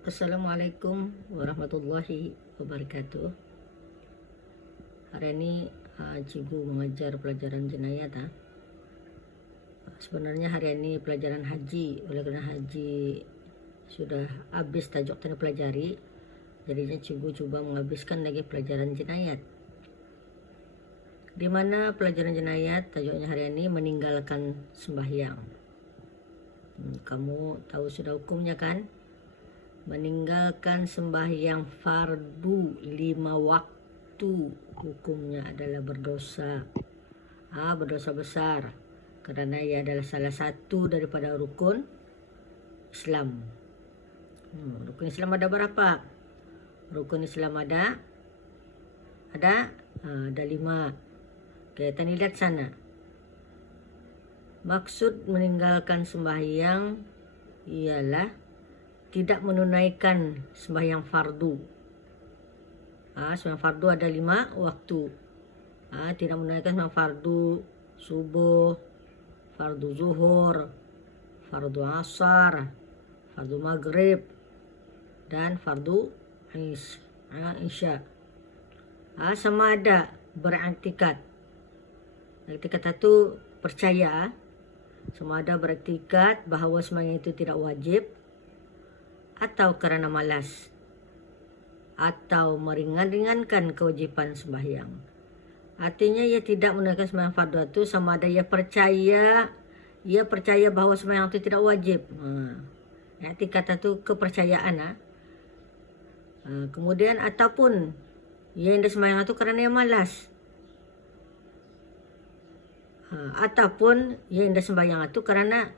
Assalamualaikum warahmatullahi wabarakatuh. Hari ini cikgu mengajar pelajaran jenayat. Sebenarnya hari ini pelajaran haji, oleh kerana haji sudah habis tajuk yang dipelajari, jadinya cikgu cuba menghabiskan lagi pelajaran jenayat. Di mana pelajaran jenayat tajuknya hari ini meninggalkan sembahyang. Kamu tahu sudah hukumnya kan? Meninggalkan sembahyang fardu 5 waktu hukumnya adalah berdosa. Berdosa besar kerana ia adalah salah satu daripada rukun Islam. Rukun Islam ada berapa? Rukun Islam ada 5. Kita lihat sana. Maksud meninggalkan sembahyang ialah tidak menunaikan sembahyang fardu. Sembahyang fardu ada 5 waktu. Tidak menunaikan sembahyang fardu subuh, fardu zuhur, fardu asar, fardu maghrib, dan fardu isya. Sama ada beriktikad. Iktikad itu percaya. Sama ada beriktikad bahawa sembahyang itu tidak wajib, atau kerana malas, atau meringan-ringankan kewajipan sembahyang. Artinya ia tidak menunaikan sembahyang fardu itu sama ada ia percaya bahawa sembahyang itu tidak wajib. Iktikad itu kepercayaan. Kemudian ataupun ia hendak sembahyang itu kerana ia malas. Ataupun ia hendak sembahyang itu kerana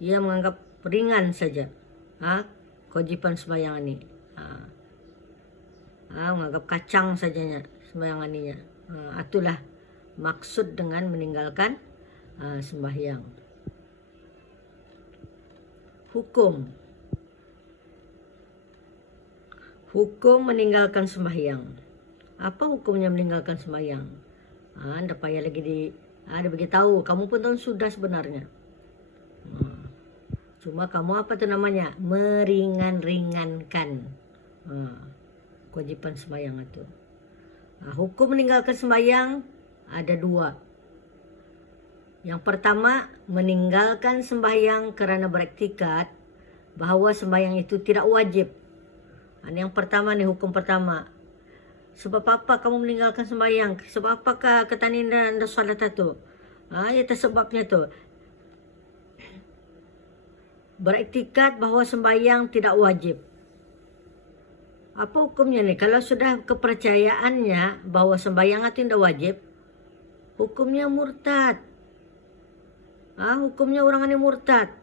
ia menganggap ringan saja kewajipan sembahyang ini. Menganggap kacang sajanya sembahyang ininya. Itulah maksud dengan meninggalkan sembahyang. Hukum meninggalkan sembahyang. Apa hukumnya meninggalkan sembahyang? Anda payah lagi diberitahu. Kamu pun tahu sudah sebenarnya. Cuma kamu apa tu namanya? Meringan-ringankan kewajipan sembahyang itu. Hukum meninggalkan sembahyang ada 2. Yang pertama, meninggalkan sembahyang kerana beriktikad bahawa sembahyang itu tidak wajib. Yang pertama ni, hukum pertama. Sebab apa kamu meninggalkan sembahyang? Sebab apakah ketaninda anda salat itu? Itu sebabnya tu. Beriktikad bahawa sembahyang tidak wajib. Apa hukumnya ni? Kalau sudah kepercayaannya bahawa sembahyang itu tidak wajib, hukumnya murtad. Hukumnya orang ini murtad.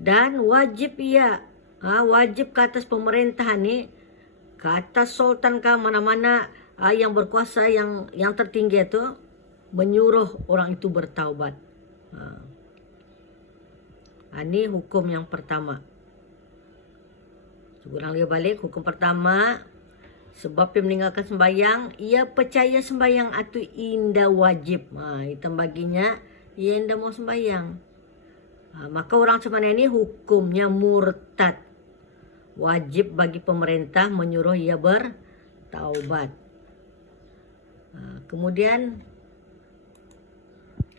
Dan wajib ia, wajib ke atas pemerintah ni, ke atas sultan ke mana-mana yang berkuasa yang tertinggi itu, menyuruh orang itu bertaubat. Ini hukum yang pertama. Ulang lagi balik, hukum pertama, sebab dia meninggalkan sembahyang, ia percaya sembahyang itu indah wajib. Itu baginya, ia indah mau sembahyang. Maka orang macam mana ini hukumnya murtad. Wajib bagi pemerintah menyuruh ia bertaubat. Kemudian,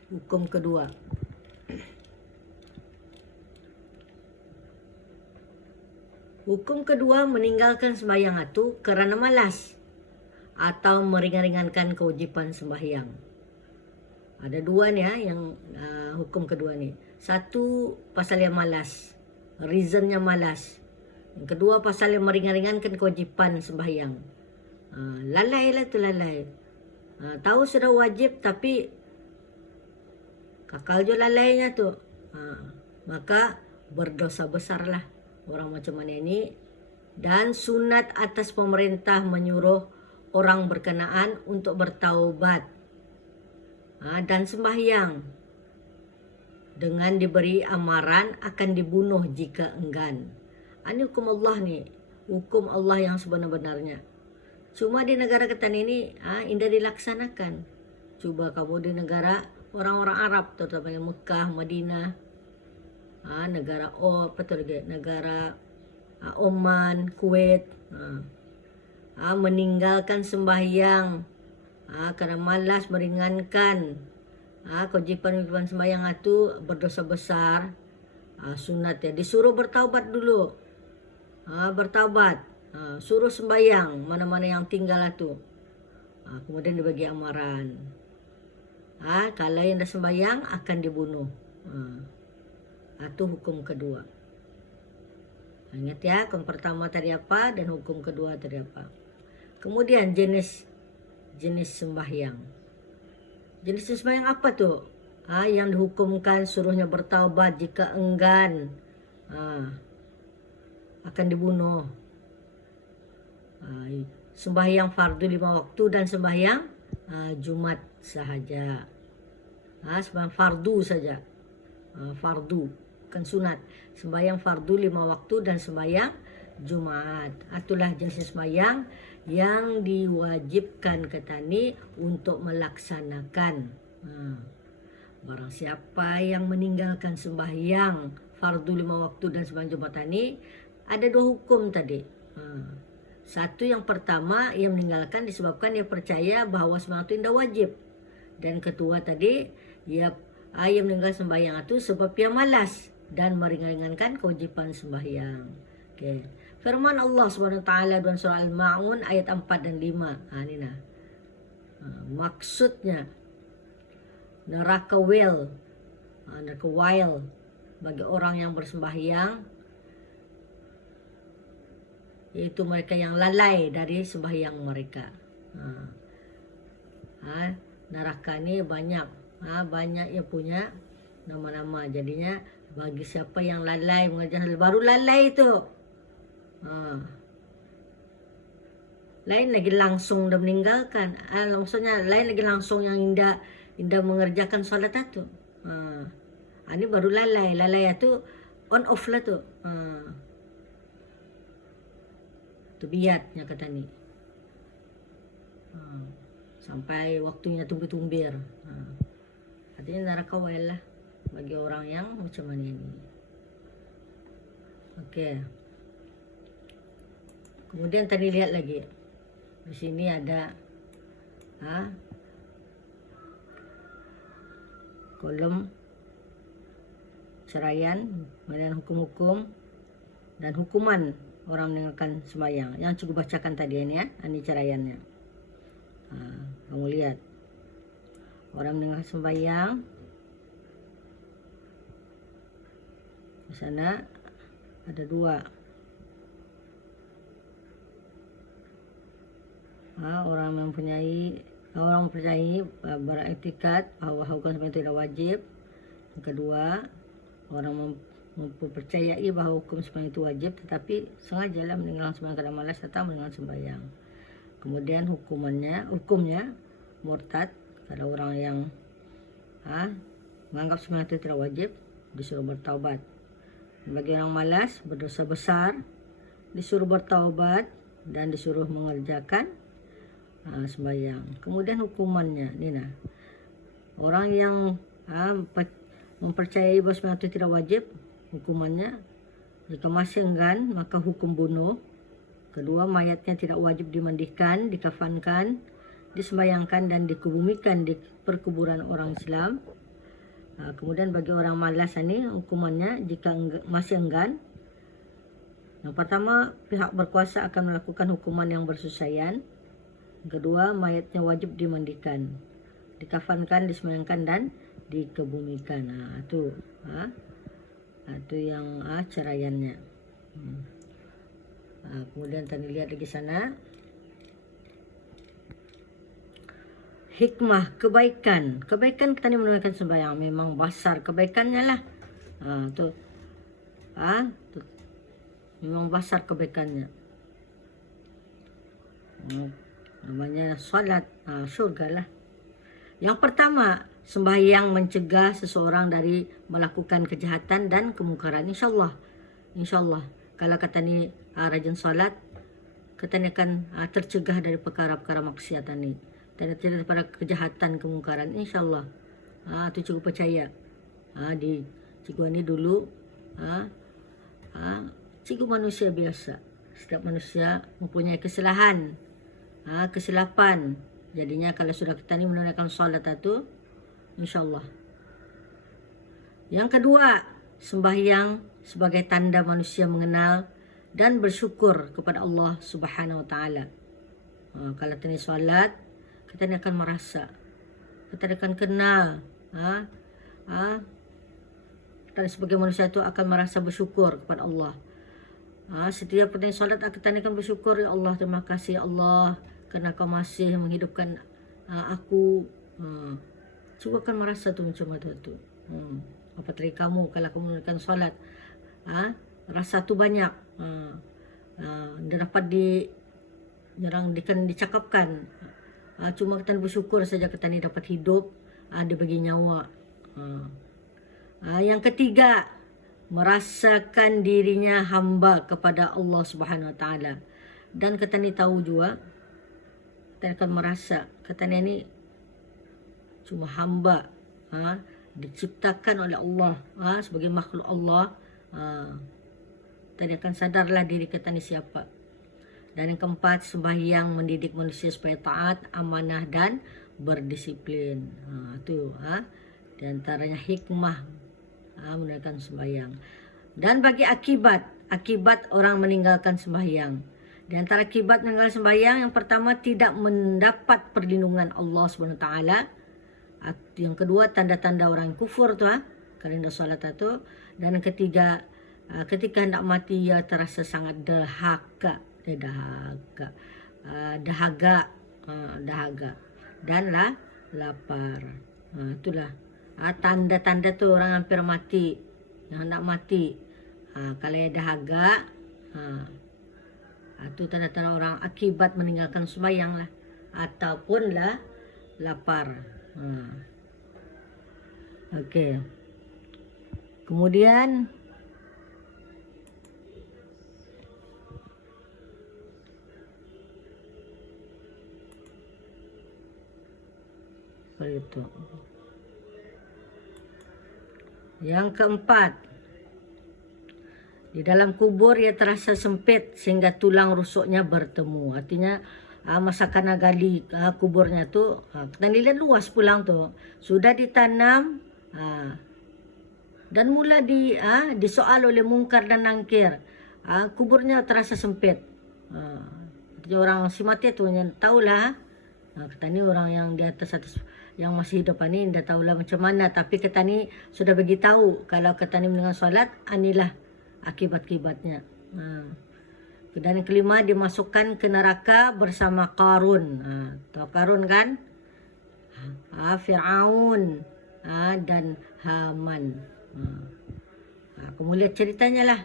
hukum kedua. Hukum kedua, meninggalkan sembahyang itu kerana malas atau meringan-ringankan kewajipan sembahyang. Ada 2 ni yang hukum kedua ni. Satu, pasal yang malas. Reasonnya malas. Yang kedua, pasal yang meringan-ringankan kewajipan sembahyang. Lalai lah tu lalai. Tahu sudah wajib tapi kakal je lalainya tu. Maka berdosa besar lah orang macam mana ini. Dan sunat atas pemerintah menyuruh orang berkenaan untuk bertaubat dan sembahyang dengan diberi amaran akan dibunuh jika enggan. Ini hukum Allah ni, hukum Allah yang sebenar-benarnya. Cuma di negara kita ini indah dilaksanakan. Cuba kamu di negara orang-orang Arab, terutamanya Mekah, Madinah, negara apa tu lagi, negara Oman, Kuwait, meninggalkan sembahyang karena malas meringankan kewajipan sembahyang itu berdosa besar. Sunat ya, disuruh bertaubat dulu, bertaubat, suruh sembahyang mana-mana yang tinggal itu, kemudian dibagi amaran. Kalau yang dah sembahyang akan dibunuh. Itu hukum kedua. Ingat ya, hukum pertama tadi apa dan hukum kedua tadi apa. Kemudian jenis sembahyang. Jenis sembahyang apa tuh? Yang dihukumkan suruhnya bertaubat, jika enggan akan dibunuh. Sembahyang fardu 5 waktu dan sembahyang Jumat sahaja. Sembahyang fardu saja. Fardu, bukan sunat. Sembahyang fardu 5 waktu dan sembahyang Jumat. Itulah jenis sembahyang yang diwajibkan ketani untuk melaksanakan. Barang siapa yang meninggalkan sembahyang fardu 5 waktu dan sembahyang Jumat ini, ada 2 hukum tadi. Satu, yang pertama, ia meninggalkan disebabkan ia percaya bahwa sembahyang itu tidak wajib. Dan kedua tadi, ia meninggalkan sembahyang itu sebab ia malas dan meringankan kewajiban sembahyang. Okay. Firman Allah SWT dalam surah Al-Ma'un ayat 4 dan 5. Ini nah. Maksudnya neraka wild bagi orang yang bersembahyang, yaitu mereka yang lalai dari sembahyang mereka. Neraka ini banyak ya punya nama-nama. Jadinya bagi siapa yang lalai mengerjakan hal baru, lalai itu lain lagi langsung dah meninggalkan, maksudnya lain lagi langsung yang indah mengerjakan solat itu. Ini baru lalai itu on off lah tu. Tu biatnya kata ni. Sampai waktunya tumbir-tumbir. Artinya neraka well lah bagi orang yang macam mana ni. Okey. Kemudian tadi lihat lagi. Di sini ada kolom ceraian, kemudian hukum-hukum dan hukuman orang meninggalkan sembahyang. Yang cukup bacakan tadi ini ya, ini ceraiannya. Kamu lihat. Orang meninggalkan sembahyang. Di sana ada 2. Orang mempercayai beriktikad bahwa hukum sembahyang tidak wajib. Yang kedua, orang mempercayai bahwa hukum sembahyang itu wajib, tetapi sengajalah meninggalkan sembahyang karena malas atau meninggalkan sembahyang. Kemudian hukumnya murtad. Kalau orang yang menganggap sembahyang itu tidak wajib, disuruh bertaubat. Bagi orang malas, berdosa besar, disuruh bertaubat dan disuruh mengerjakan sembahyang. Kemudian hukumannya, Nina, orang yang mempercayai bahwa sembahyang itu tidak wajib, hukumannya jika masih enggan maka hukum bunuh. Kedua, mayatnya tidak wajib dimandikan, dikafankan, disembayangkan dan dikebumikan di perkuburan orang Islam. Kemudian bagi orang malas ini hukumannya jika masih enggan. Yang pertama, pihak berkuasa akan melakukan hukuman yang bersusaian. Kedua, mayatnya wajib dimandikan, dikafankan, disembayangkan dan dikebumikan. Itu yang ceraiannya. Kemudian tadi lihat lagi sana, hikmah kebaikan kita ni menunaikan sembahyang memang besar kebaikannya lah. Tu memang besar kebaikannya. Namanya solat syurga lah. Yang pertama, sembahyang mencegah seseorang dari melakukan kejahatan dan kemungkaran. InsyaAllah kalau kata ni rajin solat, kita ni akan tercegah dari perkara-perkara maksiatan ni, tidak daripada kejahatan kemungkaran. InsyaAllah itu cukup percaya. Di cikgu ni dulu Cikgu manusia biasa. Setiap manusia mempunyai kesalahan, kesilapan. Jadinya kalau sudah kita ni menunaikan solat itu, insyaAllah. Yang kedua, sembahyang sebagai tanda manusia mengenal dan bersyukur kepada Allah Subhanahu Wa Taala. Kalau kita ni solat, kita ni akan merasa, kita akan kenal. Kita sebagai manusia itu akan merasa bersyukur kepada Allah. Setiap kita solat, kita akan bersyukur, ya Allah, terima kasih Allah kerana kau masih menghidupkan aku. Cuba akan merasa tu macam tu. Apa tadi kamu kalau kamu menunaikan solat, rasa tu banyak. Dia dapat jarang dicakapkan. Cuma kita bersyukur saja kita ni dapat hidup, dia bagi nyawa. Yang ketiga, merasakan dirinya hamba kepada Allah Subhanahu Wa Taala. Dan kita ni tahu juga, kita akan merasa kita ni cuma hamba, diciptakan oleh Allah, sebagai makhluk Allah. Kita akan sadarlah diri kita ni siapa. Dan yang keempat, sembahyang mendidik manusia supaya taat, amanah dan berdisiplin. Itu di antaranya hikmah menunaikan sembahyang. Dan bagi akibat orang meninggalkan sembahyang. Di antara akibat meninggalkan sembahyang, yang pertama, tidak mendapat perlindungan Allah SWT. Yang kedua, tanda-tanda orang kufur tu, kerana solat itu. Dan yang ketiga, ketika hendak mati, ia terasa sangat dahaga. Dan lapar. Itulah tanda-tanda tu orang hampir mati, yang hendak mati. Kalau dahaga, itu tanda-tanda orang akibat meninggalkan sembahyang lah, ataupun lapar. Okey. Kemudian itu. Yang keempat, di dalam kubur ia terasa sempit sehingga tulang rusuknya bertemu. Artinya masa kena gali kuburnya tu, kita lihat luas pulang tu, sudah ditanam dan mula disoal oleh mungkar dan nangkir. Kuburnya terasa sempit. Orang si mati tu yang tahulah. Kita ni orang yang di atas yang masih hidup ni dah tahulah macam mana, tapi kita ni sudah bagi tahu kalau kita ni dengan solat, inilah akibat-akibatnya. Dan yang kelima, dimasukkan ke neraka bersama Qarun. Tahu Qarun kan? Fir'aun dan Haman. Kemudian ceritanya lah,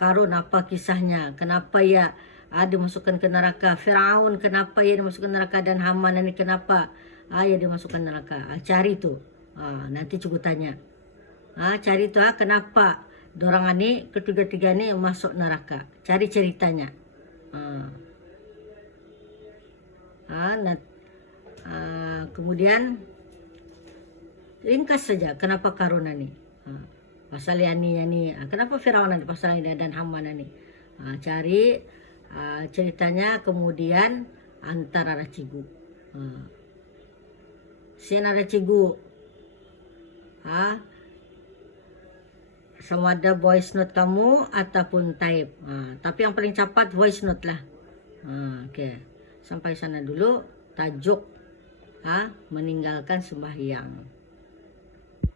Qarun apa kisahnya, kenapa ia dimasukkan ke neraka, Fir'aun kenapa ia dimasukkan neraka, dan Haman ini kenapa ia dimasukkan neraka. Cari tu, nanti cikgu tanya. Cari tu kenapa dorang ni ketiga-tiga ni masuk neraka, cari ceritanya. Kemudian ringkas saja kenapa Qarun ni, pasal yang ni, kenapa Firaun ni, pasal ini, dan Haman ni. Cari ceritanya, kemudian antara cikgu. Siapa ada cikgu? Sama ada voice note kamu ataupun type. Tapi yang paling cepat voice note lah. Okey. Sampai sana dulu. Tajuk meninggalkan sembahyang.